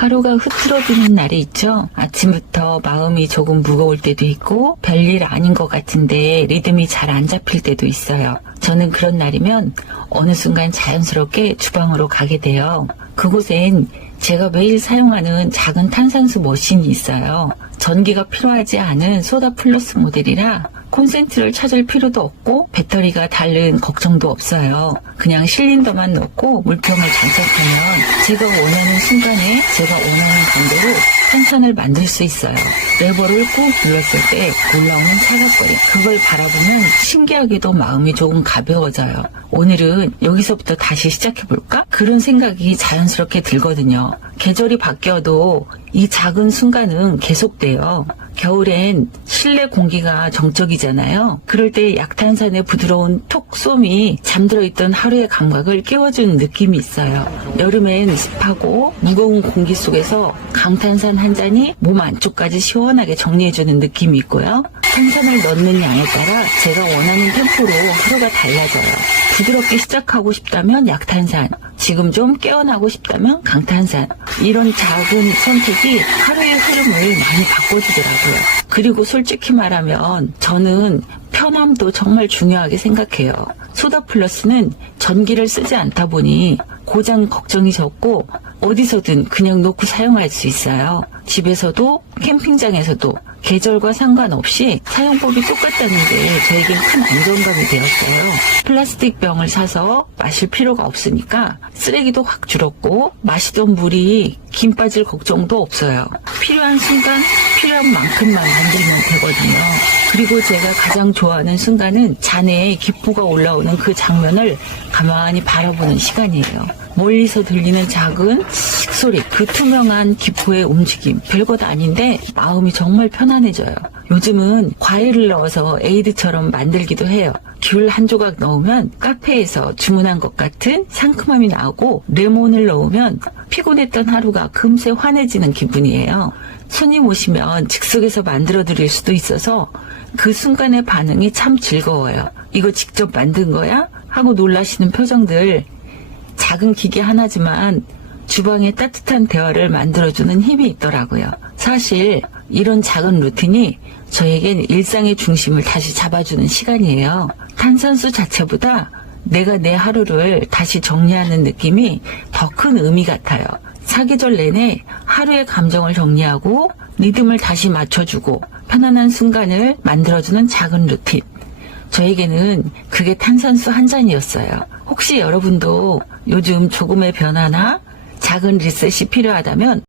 하루가 흐트러지는 날이 있죠. 아침부터 마음이 조금 무거울 때도 있고 별일 아닌 것 같은데 리듬이 잘 안 잡힐 때도 있어요. 저는 그런 날이면 어느 순간 자연스럽게 주방으로 가게 돼요. 그곳엔 제가 매일 사용하는 작은 탄산수 머신이 있어요. 전기가 필요하지 않은 소다 플러스 모델이라 콘센트를 찾을 필요도 없고 배터리가 닳는 걱정도 없어요. 그냥 실린더만 넣고 물병을 장착하면 제가 원하는 순간에 제가 원하는 강도로 탄산을 만들 수 있어요. 레버를 꾹 눌렀을 때 올라오는 차갑거리. 그걸 바라보면 신기하게도 마음이 조금 가벼워져요. 오늘은 여기서부터 다시 시작해볼까? 그런 생각이 자연스럽게 들거든요. 계절이 바뀌어도 이 작은 순간은 계속돼요. 겨울엔 실내 공기가 정적이잖아요. 그럴 때 약탄산의 부드러운 톡 쏨이 잠들어 있던 하루의 감각을 깨워주는 느낌이 있어요. 여름엔 습하고 무거운 공기 속에서 강탄산 한 잔이 몸 안쪽까지 시원하게 정리해주는 느낌이 있고요. 탄산을 넣는 양에 따라 제가 원하는 템포로 하루가 달라져요. 부드럽게 시작하고 싶다면 약탄산, 지금 좀 깨어나고 싶다면 강탄산. 이런 작은 선택이 하루의 흐름을 많이 바꿔주더라고요. 그리고 솔직히 말하면 저는 편함도 정말 중요하게 생각해요. 소다 플러스는 전기를 쓰지 않다 보니 고장 걱정이 적고 어디서든 그냥 놓고 사용할 수 있어요. 집에서도 캠핑장에서도 계절과 상관없이 사용법이 똑같다는 게 저에겐 큰 안정감이 되었어요. 플라스틱 병을 사서 마실 필요가 없으니까 쓰레기도 확 줄었고 마시던 물이 김 빠질 걱정도 없어요. 필요한 순간 필요한 만큼만 만들면 되거든요. 그리고 제가 가장 좋아하는 순간은 잔해에 기포가 올라오는 그 장면을 가만히 바라보는 시간이에요. 멀리서 들리는 작은 씩 소리, 그 투명한 기포의 움직임, 별것 아닌데 마음이 정말 편안해져요. 요즘은 과일을 넣어서 에이드처럼 만들기도 해요. 귤 한 조각 넣으면 카페에서 주문한 것 같은 상큼함이 나고 레몬을 넣으면 피곤했던 하루가 금세 환해지는 기분이에요. 손님 오시면 즉석에서 만들어 드릴 수도 있어서 그 순간의 반응이 참 즐거워요. 이거 직접 만든 거야? 하고 놀라시는 표정들 작은 기계 하나지만 주방에 따뜻한 대화를 만들어주는 힘이 있더라고요. 사실 이런 작은 루틴이 저에겐 일상의 중심을 다시 잡아주는 시간이에요. 탄산수 자체보다 내가 내 하루를 다시 정리하는 느낌이 더 큰 의미 같아요. 사계절 내내 하루의 감정을 정리하고 리듬을 다시 맞춰주고 편안한 순간을 만들어주는 작은 루틴. 저에게는 그게 탄산수 한 잔이었어요. 혹시 여러분도 요즘 조금의 변화나 작은 리셋이 필요하다면